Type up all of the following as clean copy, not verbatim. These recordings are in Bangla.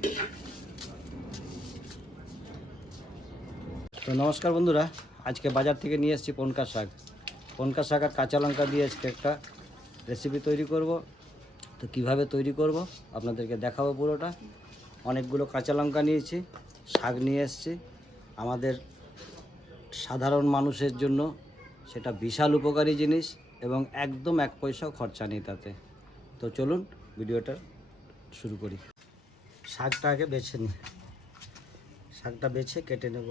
তো নমস্কার বন্ধুরা, আজকে বাজার থেকে নিয়ে এসেছি পনকা শাক। পনকা শাক আর কাঁচা লঙ্কা দিয়ে আজকে একটা রেসিপি তৈরি করব। তো কিভাবে তৈরি করব আপনাদেরকে দেখাবো পুরোটা। অনেকগুলো কাঁচা লঙ্কা নিয়েছি, শাক নিয়ে এসেছি। আমাদের সাধারণ মানুষের জন্য সেটা বিশাল উপকারী জিনিস এবং একদম এক পয়সাও খরচা নেই তাতে। তো চলুন ভিডিওটা শুরু করি। শাকটা আগে বেছে নিই, শাকটা বেছে কেটে নেব।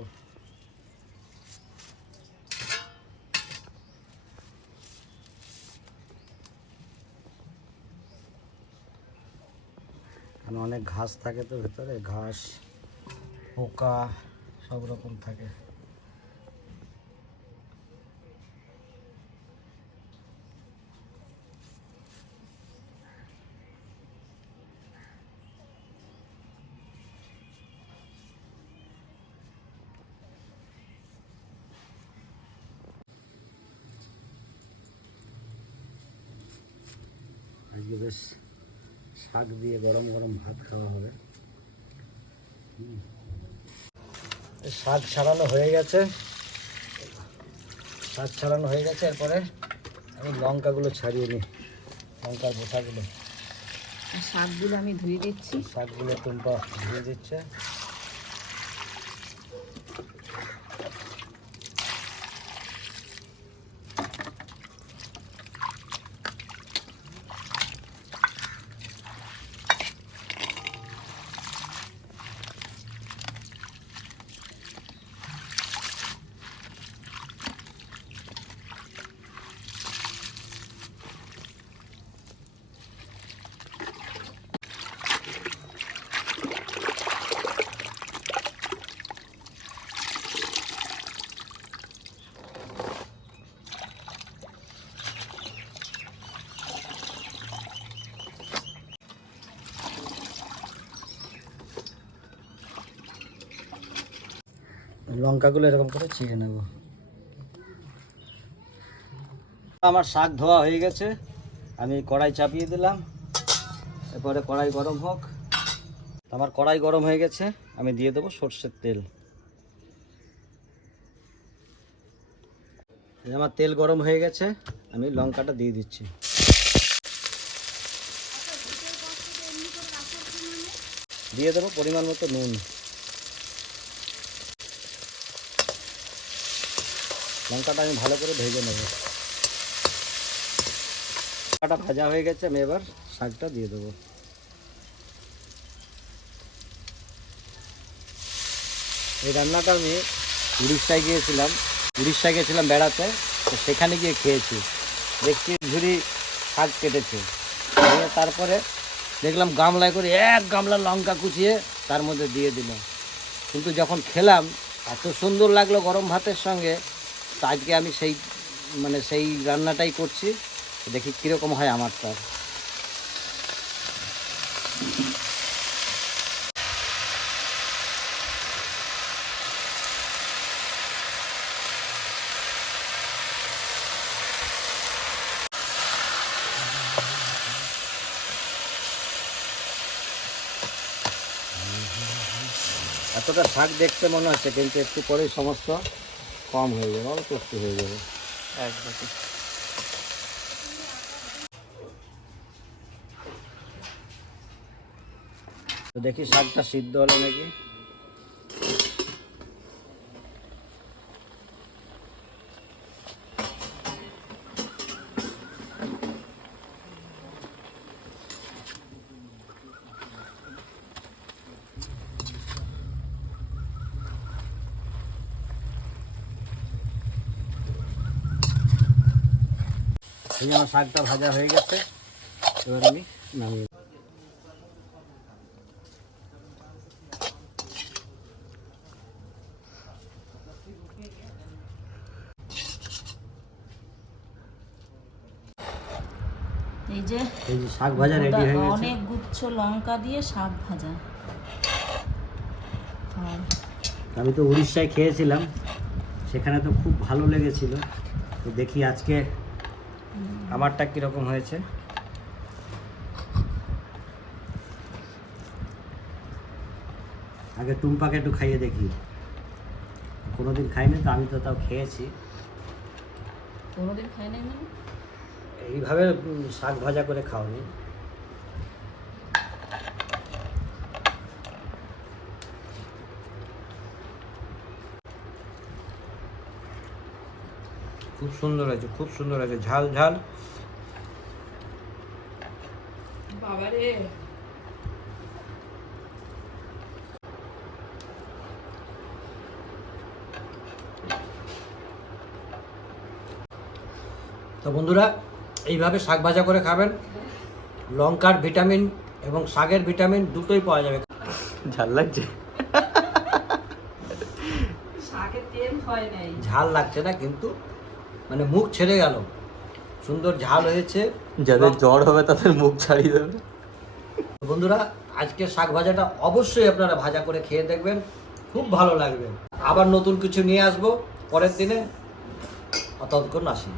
অনেক ঘাস থাকে, তো ভেতরে ঘাস পোকা সব রকম থাকে। আজকে বেশ শাক দিয়ে গরম গরম ভাত খাওয়া হবে। শাক ছাড়ানো হয়ে গেছে, এরপরে আমি লঙ্কাগুলো ছাড়িয়ে নিই, লঙ্কার বোটাগুলো। শাকগুলো আমি ধুয়ে দিচ্ছি। শাকগুলো টুম্পা ধুয়ে দিচ্ছে। লঙ্কাগুলো এরকম করে ছিঁড়ে নেব। আমার শাক ধোয়া হয়ে গেছে, আমি কড়াই চাপিয়ে দিলাম। এরপরে কড়াই গরম হোক। আমার কড়াই গরম হয়ে গেছে, আমি দিয়ে দেবো সর্ষের তেল। আমার তেল গরম হয়ে গেছে, আমি লঙ্কাটা দিয়ে দিচ্ছি। দিয়ে দেবো পরিমাণ মতো নুন। লঙ্কাটা আমি ভালো করে ভেজে নেব। লঙ্কাটা ভাজা হয়ে গেছে, আমি এবার শাকটা দিয়ে দেবো। এই রান্নাটা আমি উড়িষ্যায় গিয়েছিলাম বেড়াতে। তো সেখানে গিয়ে খেয়েছি, দেখছি ঝুড়ি শাক কেটেছে। তারপরে দেখলাম গামলায় করে এক গামলা লঙ্কা কুচিয়ে তার মধ্যে দিয়ে দিল। কিন্তু যখন খেলাম এত সুন্দর লাগলো গরম ভাতের সঙ্গে। তো আজকে আমি সেই রান্নাটাই করছি, দেখি কীরকম হয় আমারটা। এতটা শাক দেখতে মনে হচ্ছে, কিন্তু একটু পরেই সমস্ত কম হয়ে যাবে, অল্প একটু হয়ে যাবে। একদম। তো দেখি শাকটা সিদ্ধ হলো নাকি। এই আমার শাকটা ভাজা হয়ে গেছে, এবার আমি নামিয়ে। এই যে শাক ভাজা রেডি হয়ে গেছে। অনেক গুচ্ছ লঙ্কা দিয়ে শাক ভাজা। আমি তো উড়িষ্যায় খেয়েছিলাম, সেখানে তো খুব ভালো লেগেছিল। তো দেখি আজকে আমারটা কীরকম হয়েছে। আগে টুম্পাকে একটু খাইয়ে দেখি, কোনোদিন খাইনি তো, আমি তো তাও খেয়েছি। কোনোদিন খাই নাই মানে? এইভাবে শাক ভাজা করে খাওনি। খুব সুন্দর হয়েছে, খুব সুন্দর হয়েছে, ঝাল ঝাল। বাবারে, তো বন্ধুরা, এইভাবে শাক ভাজা করে খাবেন। লঙ্কার ভিটামিন এবং শাকের ভিটামিন দুটোই পাওয়া যাবে। ঝাল লাগছে, শাকের তেল হয় নাই। ঝাল লাগছে না কিন্তু, মানে মুখ ছেড়ে গেল, সুন্দর ঝাল হয়েছে। যাদের জ্বর হবে তাদের মুখ ছাড়িয়ে দেবে। বন্ধুরা, আজকে শাক ভাজাটা অবশ্যই আপনারা ভাজা করে খেয়ে দেখবেন, খুব ভালো লাগবে। আবার নতুন কিছু নিয়ে আসবো পরের দিনে, ততক্ষণ আসি।